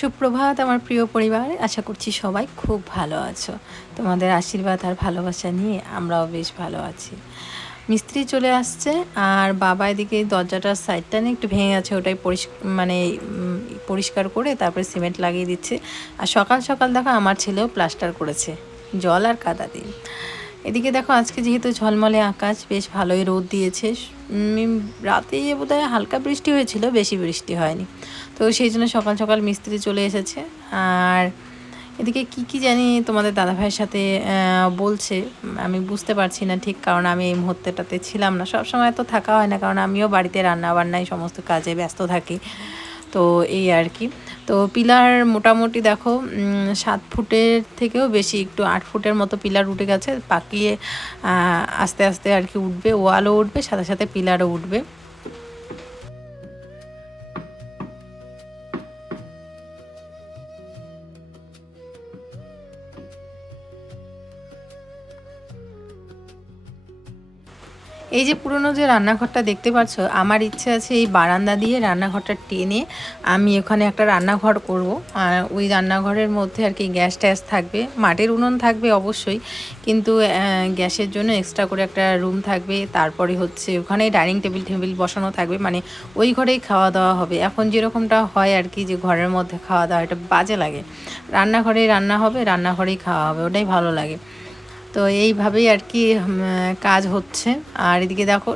সুপ্রভাত আমার প্রিয় পরিবার, আশা করছি সবাই খুব ভালো আছো। তোমাদের আশীর্বাদ আর ভালোবাসা নিয়ে আমরাও বেশ ভালো আছি। মিস্ত্রি চলে আসছে আর বাবা এদিকে দরজাটার সাইডটা নিয়ে একটু ভেঙে আছে, ওটাই মানে পরিষ্কার করে তারপরে সিমেন্ট লাগিয়ে দিচ্ছে। আর সকাল সকাল দেখো আমার ছেলেও প্লাস্টার করেছে জল আর কাদা দিয়ে। এদিকে দেখো আজকে যেহেতু ঝলমলে আকাশ, বেশ ভালোই রোদ দিয়েছে। রাতে বোধহয় হালকা বৃষ্টি হয়েছিল, বেশি বৃষ্টি হয়নি। তো সেই জন্য সকাল সকাল মিস্ত্রি চলে এসেছে। আর এদিকে কি জানি তোমাদের দাদাভাইয়ের সাথে বলছে, আমি বুঝতে পারছি না ঠিক, কারণ আমি এই মুহূর্তেটাতে ছিলাম না। সব সময় তো থাকা হয় না, কারণ আমিও বাড়িতে রান্না বান্নায় সমস্ত কাজে ব্যস্ত থাকি। তো এই আর কি। তো পিলার মোটামুটি দেখো 7 ফুটের থেকেও বেশি, একটু 8 ফুটের মতো পিলার উঠে গেছে। পাকিয়ে আস্তে আস্তে আর কি উঠবে, ওয়ালও উঠবে, সাথে সাথে পিলারও উঠবে। এই যে পুরনো যে রান্নাঘরটা দেখতে পাচ্ছ, আমার ইচ্ছে আছে এই বারান্দা দিয়ে রান্নাঘরটা টেনে আমি ওখানে একটা রান্নাঘর করব। আর ওই রান্নাঘরের মধ্যে আর কি গ্যাস ট্যাস থাকবে, মাটির উনুন থাকবে অবশ্যই, কিন্তু গ্যাসের জন্য এক্সট্রা করে একটা রুম থাকবে। তারপরে হচ্ছে ওখানে ডাইনিং টেবিল বসানো থাকবে, মানে ওই ঘরেই খাওয়া দাওয়া হবে। এখন যেরকমটা হয় আর কি, যে ঘরের মধ্যে খাওয়া দাওয়া, এটা বাজে লাগে। রান্নাঘরেই রান্না হবে, রান্নাঘরেই খাওয়া হবে, ওটাই ভালো লাগে। তো এইভাবেই আর কি কাজ হচ্ছে। আর এদিকে দেখো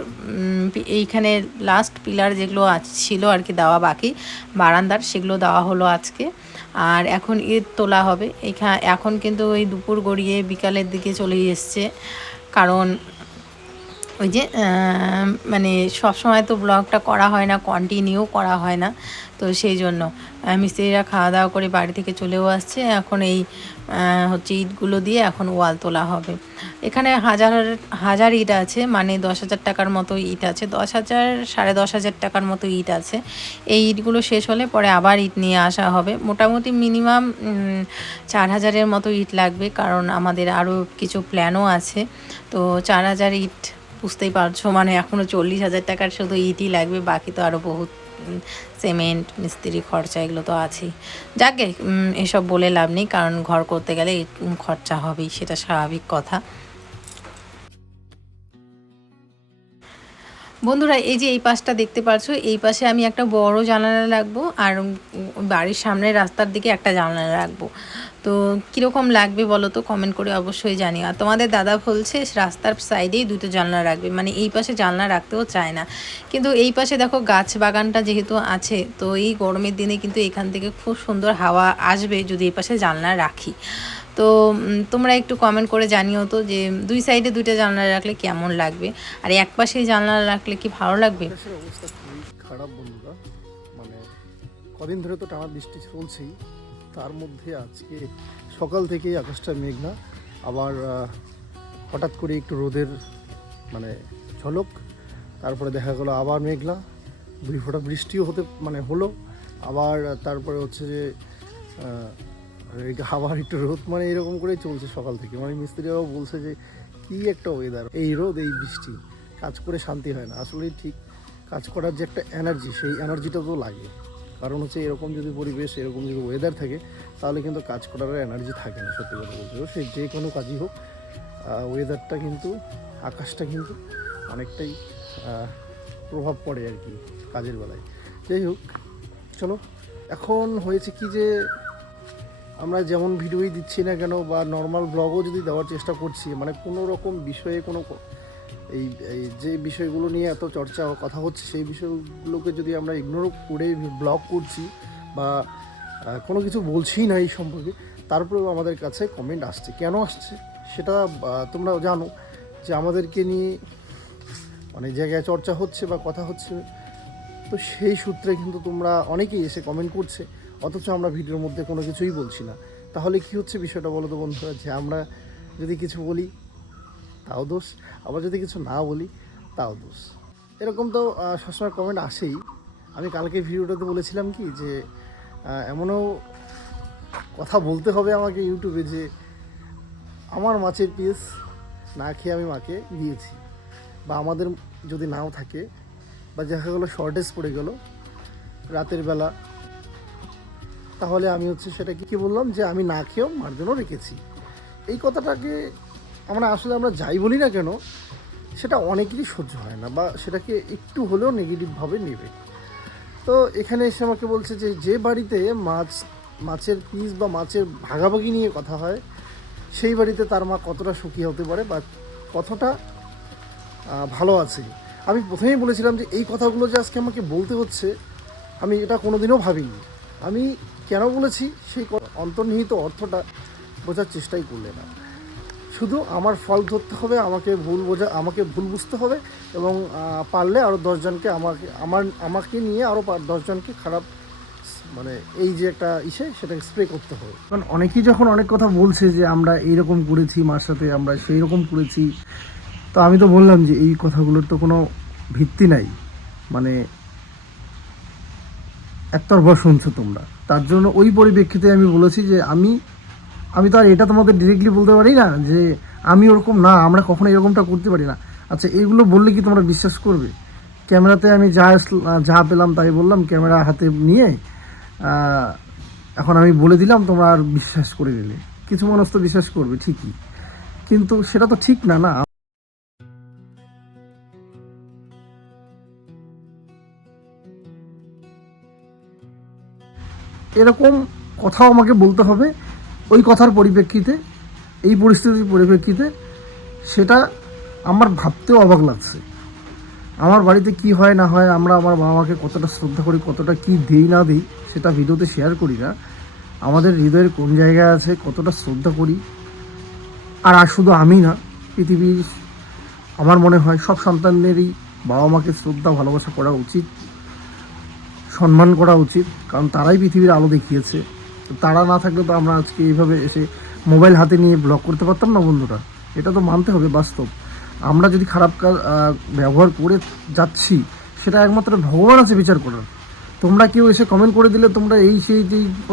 এইখানে লাস্ট পিলার যেগুলো ছিল আর কি দেওয়া বাকি বারান্দার, সেগুলো দেওয়া হলো আজকে। আর এখন ঈদ তোলা হবে এখন কিন্তু ওই দুপুর গড়িয়ে বিকালের দিকে চলে এসছে, কারণ ওই যে মানে সব সময় তো ব্লগটা করা হয় না, কন্টিনিউ করা হয় না। তো সেই জন্য মিস্ত্রিরা খাওয়া দাওয়া করে বাড়ি থেকে চলেও আসছে। এখন এই হচ্ছে ইটগুলো দিয়ে এখন ওয়াল তোলা হবে। এখানে হাজার হাজার ইট আছে, মানে 10,000 টাকার মতো ইট আছে, 10,000 10,500 টাকার মতো ইট আছে। এই ইটগুলো শেষ হলে পরে আবার ইট নিয়ে আসা হবে। মোটামুটি মিনিমাম 4,000-এর মতো ইট লাগবে, কারণ আমাদের আরও কিছু প্ল্যানও আছে। তো 4,000 ইট বুঝতেই পারছো, মানে এখনও 40,000 টাকার শুধু ইটই লাগবে, বাকি তো আরও বহুত সিমেন্ট মিস্ত্রি খরচা এগুলো তো আছেই। যাকে এসব বলে লাভ নেই, কারণ ঘর করতে গেলে খরচা হবেই, সেটা স্বাভাবিক কথা। বন্ধুরা, এই যে এই পাশটা দেখতে পাচ্ছ, এই পাশে আমি একটা বড় জানালা রাখবো, আর বাড়ির সামনের রাস্তার দিকে একটা জানালা রাখবো। তো কীরকম লাগবে বলো তো, কমেন্ট করে অবশ্যই জানিও। আর তোমাদের দাদা বলছে রাস্তার সাইডেই দুটো জানলা রাখবে, মানে এই পাশে জানলা রাখতেও চায় না। কিন্তু এই পাশে দেখো গাছ বাগানটা যেহেতু আছে, তো এই গরমের দিনে কিন্তু এখান থেকে খুব সুন্দর হাওয়া আসবে যদি এই পাশে জানলা রাখি। তো তোমরা একটু কমেন্ট করে জানিও তো, যে দুই সাইডে দুইটা জানলা রাখলে কেমন লাগবে, আর এক পাশে জানলা রাখলে কি ভালো লাগবে? অবস্থা খুবই খারাপ বন্ধুরা, মানে কদিন ধরে তো টানা বৃষ্টি চলছেই, তার মধ্যে আজকে সকাল থেকেই আকাশটা মেঘলা, আবার হঠাৎ করে একটু রোদের মানে ঝলক, তারপরে দেখা গেলো আবার মেঘলা, 2 ফোঁটা বৃষ্টিও হলো, আবার তারপরে হচ্ছে যে আবার একটু রোদ, মানে এরকম করেই চলছে সকাল থেকে। মানে মিস্ত্রিরাও বলছে যে কি একটা ওয়েদার, এই রোদ এই বৃষ্টি, কাজ করে শান্তি হয় না। আসলেই ঠিক, কাজ করার যে একটা এনার্জি, সেই এনার্জিটা তো লাগে। কারণ হচ্ছে এরকম যদি পরিবেশ, এরকম যদি ওয়েদার থাকে, তাহলে কিন্তু কাজ করার এনার্জি থাকে না, সত্যি কথা বলতে। সে যে কোনো কাজই হোক, ওয়েদারটা কিন্তু, আকাশটা কিন্তু অনেকটাই প্রভাব পড়ে আর কি কাজের বেলায়। যাই হোক, চলো। এখন হয়েছে কি যে আমরা যেমন ভিডিওই দিচ্ছি না কেন, বা নর্মাল ব্লগও যদি দেওয়ার চেষ্টা করছি, মানে কোনো রকম বিষয়ে এই এই যে বিষয়গুলো নিয়ে এত চর্চা কথা হচ্ছে, সেই বিষয়গুলোকে যদি আমরা ইগনোর করে ব্লগ করছি বা কোনো কিছু বলছি না এই সম্পর্কে, তারপরেও আমাদের কাছে কমেন্ট আসছে। কেন আসছে সেটা তোমরা জানো, যে আমাদেরকে নিয়ে অনেক জায়গায় চর্চা হচ্ছে বা কথা হচ্ছে। তো সেই সূত্রে কিন্তু তোমরা অনেকেই এসে কমেন্ট করছে, অথচ আমরা ভিডিওর মধ্যে কোনো কিছুই বলছি না। তাহলে কি হচ্ছে বিষয়টা বলো তো বন্ধুরা, যে আমরা যদি কিছু বলি তাও দোষ, আবার যদি কিছু না বলি তাও দোষ। এরকম তো সবসময় কমেন্ট আসেই। আমি কালকে ভিডিওটাতে বলেছিলাম কি, যে এমনও কথা বলতে হবে আমাকে ইউটিউবে, যে আমার মাছের পিস না খেয়ে আমি মাকে দিয়েছি, বা আমাদের যদি নাও থাকে, বা দেখা গেলো শর্টেজ পড়ে গেল রাতের বেলা, তাহলে আমি হচ্ছে সেটাকে কি বললাম যে আমি না খেয়েও মার জন্য রেখেছি। এই কথাটাকে আমরা যাই বলি না কেন, সেটা অনেকেরই সহ্য হয় না বা সেটাকে একটু হলেও নেগেটিভভাবে নেবে। তো এখানে এসে আমাকে বলছে যে যে বাড়িতে মাছের পিস বা মাছের ভাগাভাগি নিয়ে কথা হয়, সেই বাড়িতে তার মা কতটা সুখী হতে পারে বা কতটা ভালো আছে। আমি প্রথমেই বলেছিলাম যে এই কথাগুলো যে আজকে আমাকে বলতে হচ্ছে, আমি এটা কোনোদিনও ভাবিনি। আমি কেন বলেছি সেই অন্তর্নিহিত অর্থটা বোঝার চেষ্টাই করলে না। শুধু আমার ফল ধরতে হবে, আমাকে ভুল বুঝতে হবে এবং পারলে আরও 10 জনকে আমাকে নিয়ে আরও 10 জনকে খারাপ মানে এই যে একটা সেটাকে স্প্রে করতে হবে। কারণ অনেকেই যখন অনেক কথা বলছে যে আমরা এইরকম করেছি মার সাথে, আমরা সেই রকম করেছি, তো আমি তো বললাম যে এই কথাগুলোর তো কোনো ভিত্তি নাই, মানে একতরফা শুনছো তোমরা। তার জন্য ওই পরিপ্রেক্ষিতে আমি বলেছি যে আমি তো আর এটা তোমাদের ডিরেক্টলি বলতে পারি না যে আমি ওরকম না, আমরা কখনো এরকমটা করতে পারি না। আচ্ছা, এইগুলো বললে কি তোমরা বিশ্বাস করবে? ক্যামেরাতে আমি যা পেলাম তাই বললাম, ক্যামেরা হাতে নিয়ে এখন আমি বলে দিলাম, তোমরা আর বিশ্বাস করে নিলে। কিছু মানুষ তো বিশ্বাস করবে ঠিকই, কিন্তু সেটা তো ঠিক না। না, এরকম কথাও আমাকে বলতে হবে ওই কথার পরিপ্রেক্ষিতে, এই পরিস্থিতির পরিপ্রেক্ষিতে। সেটা আমার ভাবতেও অবাক লাগছে। আমার বাড়িতে কি হয় না হয়, আমরা আমার বাবা মাকে কতটা শ্রদ্ধা করি, কতটা কি দিই না দিই সেটা ভিডিওতে শেয়ার করি না। আমাদের হৃদয়ের কোন জায়গায় আছে, কতটা শ্রদ্ধা করি। আর শুধু আমি না, পৃথিবীর আমার মনে হয় সব সন্তানেরই বাবা মাকে শ্রদ্ধা ভালোবাসা করা উচিত, সম্মান করা উচিত। কারণ তারাই পৃথিবীর আলো দেখিয়েছে। তারা না থাকলে তো আমরা আজকে এইভাবে এসে মোবাইল হাতে নিয়ে ব্লগ করতে পারতাম না বন্ধুরা। এটা তো মানতে হবে বাস্তব। আমরা যদি খারাপ কাজ ব্যবহার করে যাচ্ছি, সেটা একমাত্র ভগবান আছে বিচার করার। তোমরা কেউ এসে কমেন্ট করে দিলে তোমরা সেই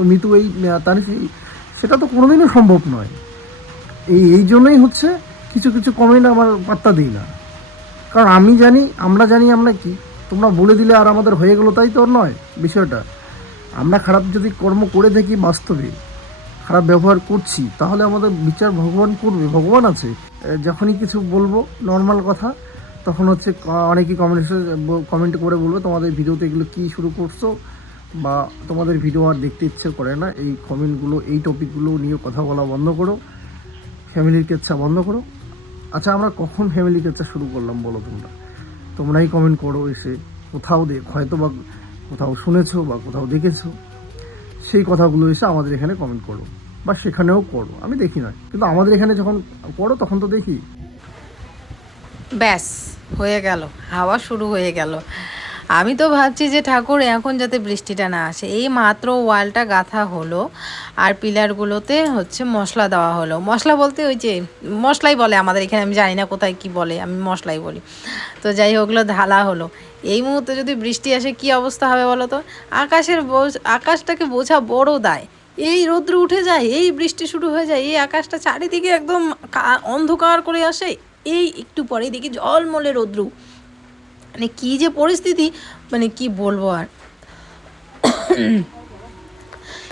মৃত্যু তার সেটা তো কোনোদিনও সম্ভব নয়। এই জন্যই হচ্ছে কিছু কিছু কমেন্ট আমার পাত্তা দিই না। কারণ আমরা জানি আমরা কি, তোমরা বলে দিলে আর আমাদের হয়ে গেলো তাই তো নয় বিষয়টা। আমরা খারাপ যদি কর্ম করে থাকি, বাস্তবে খারাপ ব্যবহার করছি, তাহলে আমাদের বিচার ভগবান করবে, ভগবান আছে। যখনই কিছু বলবো নর্মাল কথা, তখন হচ্ছে অনেকেই কমেন্ট করে বলবে তোমাদের ভিডিওতে এগুলো কী শুরু করছো, বা তোমাদের ভিডিও আর দেখতে ইচ্ছে করে না। এই কমেন্টগুলো, এই টপিকগুলো নিয়ে কথা বলা বন্ধ করো, ফ্যামিলির কেচ্ছা বন্ধ করো। আচ্ছা, আমরা কখন ফ্যামিলি কেচ্ছা শুরু করলাম বলো? তোমরাই কমেন্ট করো এসে। কোথাও হয়তো বা কোথাও শুনেছো বা কোথাও দেখেছো, সেই কথাগুলো এসে আমাদের এখানে কমেন্ট করো, বা সেখানেও করো, আমি দেখি না, কিন্তু আমাদের এখানে যখন করো তখন তো দেখি। ব্যাস, হয়ে গেল, হাওয়া শুরু হয়ে গেল। আমি তো ভাবছি যে ঠাকুর এখন যাতে বৃষ্টিটা না আসে। এই মাত্র ওয়ালটা গাঁথা হলো আর পিলারগুলোতে হচ্ছে মশলা দেওয়া হলো। মশলা বলতে ওই যে মশলাই বলে আমাদের এখানে, আমি জানি না কোথায় কি বলে, আমি মশলাই বলি। তো যাই হোক, ওগুলো ঢালা হলো। এই মুহূর্তে যদি বৃষ্টি আসে কি অবস্থা হবে বলো তো? আকাশটাকে বোঝা বড় দায়। এই রৌদ্র উঠে যায়, এই বৃষ্টি শুরু হয়ে যায়, এই আকাশটা চারিদিকে একদম অন্ধকার করে আসে, এই একটু পরে দেখি ঝলমলে রৌদ্র। মানে কী যে পরিস্থিতি, মানে কি বলবো আর।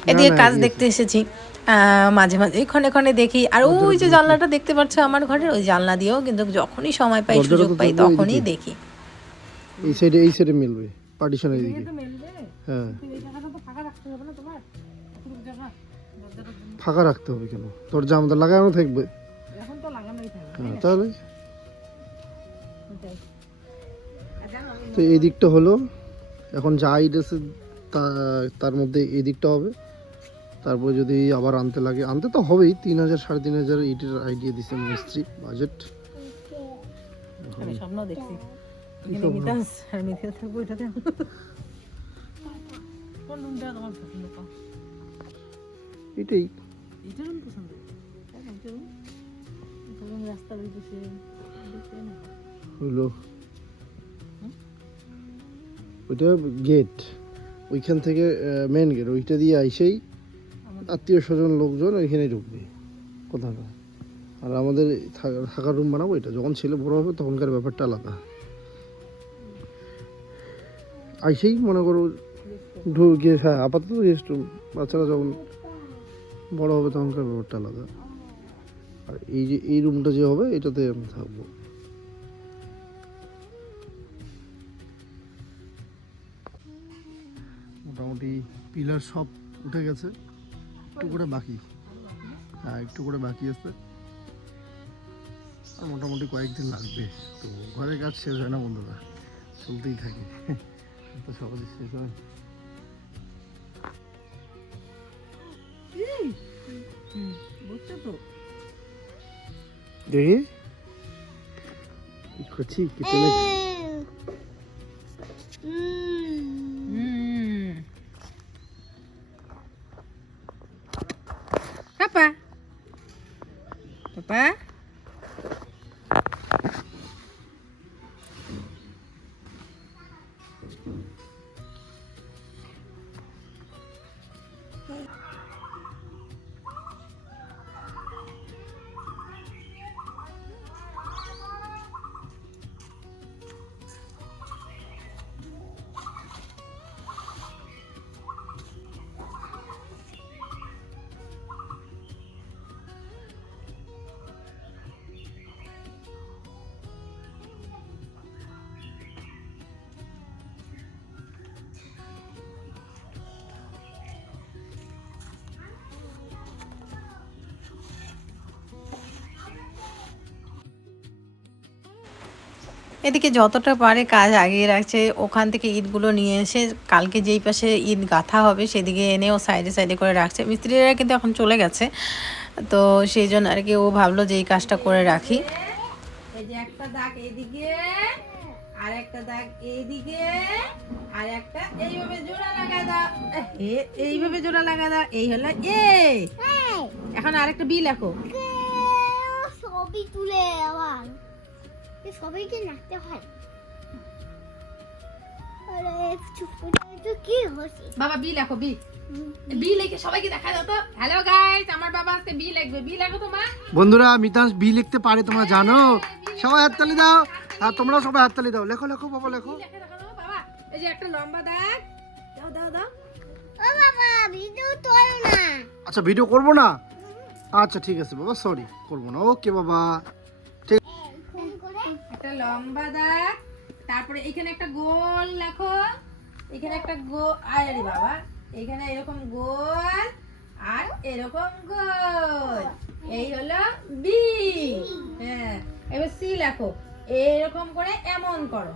এদিকে কাজ দেখতে এসেছি, মাঝে মাঝে ক্ষণে দেখি। আর ওই যে জানলাটা দেখতে পাচ্ছ আমার ঘরের, ওই জানলা দিয়েও কিন্তু যখনই সময় পাই, সুযোগ পাই, তখনই দেখি। এই সাইডে মিলবে পার্টিশনের দিকে। হ্যাঁ, ফাঁকা রাখতে হবে কেন? দরজা আমাদের লাগানো থাকবে, এখন তো লাগানোই থাকবে। হ্যাঁ, তাহলে তো এই দিকটা হলো, এখন যা ইট আছে তার মধ্যে এই দিকটা হবে। তারপরে যদি আবার আনতে লাগে, আনতে তো হবেই। 3,000 3,500 ইটের আইডিয়া দিচ্ছে মিস্ত্রি, বাজেট। আমি স্বপ্ন দেখছি এটাই হলো, ওইটা গেট, ওইখান থেকে মেন গেট, ওইটা দিয়ে আইসেই আত্মীয় স্বজন লোকজন ওইখানে ঢুকবে কোথাও। আর আমাদের থাকার রুম বানাবো, এটা যখন ছেলে বড় হবে তখনকার ব্যাপারটা আলাদা। আইসেই মনে করো ঢুকে, হ্যাঁ আপাতত রেস্ট রুম। বাচ্চারা যখন বড় হবে তখনকার ব্যাপারটা আলাদা। আর এই যে এই রুমটা যে হবে এটাতে আমি থাকবো। মোটামুটি পিলার সব উঠে গেছে, একটু করে বাকি। হ্যাঁ একটু করে বাকি আছে, আর মোটামুটি কয়েকদিন লাগবে। তো ঘরের কাজ শেষ হয় না বন্ধুরা, চলতেই থাকে, তো সহজে শেষ হয়। বুঝছো তো? দেখি কি করছি কিচেনে। পাপা পাপা এদিকে যতটা পারে কাজ আগিয়ে রাখছে। ওখান থেকে ইটগুলো নিয়ে এসে কালকে যেই পাশে ইট গাঁথা হবে সেদিকে এনেও সাইডে সাইডে করে রাখছে। মিস্ত্রিরা কিন্তু এখন চলে গেছে, তো সেই জন্য আর কি ও ভাবলো যে এই কাজটা করে রাখি। এই যে একটা দাগ এইদিকে, আর একটা দাগ এইদিকে, আর একটা এইভাবে জোড়া লাগা দাও, এইভাবে জোড়া লাগা দাও। এই হলো এ। এখন আরেকটা বি লেখো। সবই তুলে আবার সবাইকে নাচতে হয়। আরে চুপ করে তো কি হচ্ছে বাবা বি লেখো, বি বি লিখে সবাইকে দেখা দাও তো। হ্যালো গাইস, আমার বাবা আজকে বি লিখবে। বি লেখো তোমা। বন্ধুরা মিতাস বি লিখতে পারে, তোমরা জানো? সবাই হাততালি দাও, আর তোমরা সবাই হাততালি দাও। লেখো লেখো বাবা লেখো। দেখো দেখো বাবা, এই যে একটা লম্বা দাগ দাও দাও দাও। ও বাবা ভিডিও তোলো না। আচ্ছা ভিডিও করবো না, আচ্ছা ঠিক আছে বাবা, সরি করবো না। ওকে বাবা, ঠিক। ফোন করে একটা লম্বা দাগ, তারপরে এখানে একটা গোল লেখো। এখানে একটা গোল, আরে বাবা এখানে এরকম গোল আর এরকম গোল, এই হলো বি। হ্যাঁ এবার সি লেখো। এরকম করে এমন করো,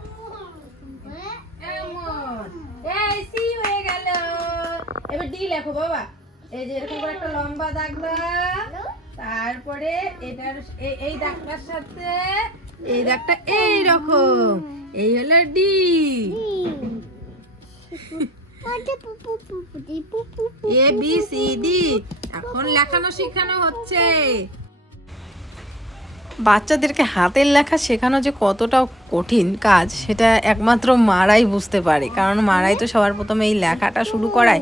এমন। এই সি হয়ে গেল। এবার ডি লেখো বাবা। এই যে এরকম করে একটা লম্বা দাগ দাও, তারপরে এটার এই দাগটার সাথে এই দাগটা এইরকম, এই হলো D. A B C D. এখন লেখানো শেখানো হচ্ছে। বাচ্চাদেরকে হাতের লেখা শেখানো যে কতটা কঠিন কাজ সেটা একমাত্র মারাই বুঝতে পারে, কারণ মারাই তো সবার প্রথমে এই লেখাটা শুরু করায়।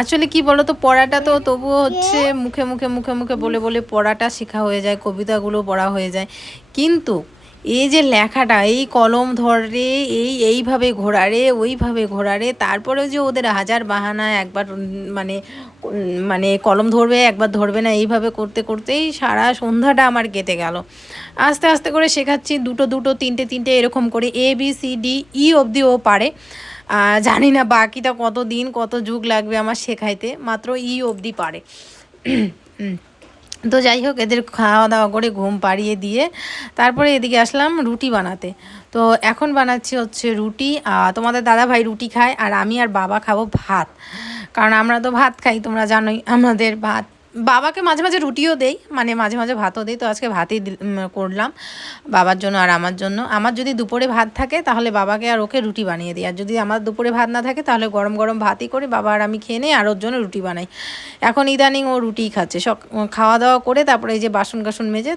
আসলে কি বলতো, পড়াটা তো তবুও হচ্ছে মুখে মুখে মুখে মুখে বলে বলে পড়াটা শেখা হয়ে যায়, কবিতাগুলো পড়া হয়ে যায়, কিন্তু এই যে লেখাটা, এই কলম ধরে এইভাবে ঘোরারে ওইভাবে ঘোরারে, তারপরেও যে ওদের হাজার বাহানা, একবার মানে মানে কলম ধরবে একবার ধরবে না, এইভাবে করতে করতেই সারা সন্ধ্যাটা আমার কেটে গেল। আস্তে আস্তে করে শেখাচ্ছি, দুটো দুটো তিনটে তিনটে এরকম করে A B C D E অবধি ও পারে। জানি না বাকিটা কত দিন কত যুগ লাগবে আমার শেখাইতে, মাত্র ই অবধি পারে। তো যাই হোক, এদের খাওয়া দাওয়া করে ঘুম পাড়িয়ে দিয়ে তারপরে এদিকে আসলাম রুটি বানাতে। তো এখন বানাচ্ছি হচ্ছে রুটি। তোমাদের দাদা ভাই রুটি খায়, আর আমি আর বাবা খাবো ভাত, কারণ আমরা তো ভাত খাই, তোমরা জানোই আমাদের ভাত। বাবাকে মাঝে মাঝে রুটিও দেই, মানে মাঝে মাঝে ভাতও দিই। তো আজকে ভাতই করলাম বাবার জন্য আর আমার জন্য। আমার যদি দুপুরে ভাত থাকে তাহলে বাবাকে আর ওকে রুটি বানিয়ে দিই, আর যদি আমার দুপুরে ভাত না থাকে তাহলে গরম গরম ভাতই করি, বাবা আর আমি খেয়ে নিই, আর ওর জন্য রুটি বানাই। এখন ইদানিং ও রুটিই খাচ্ছে। সব খাওয়া দাওয়া করে তারপরে এই যে বাসন কাসন মেজে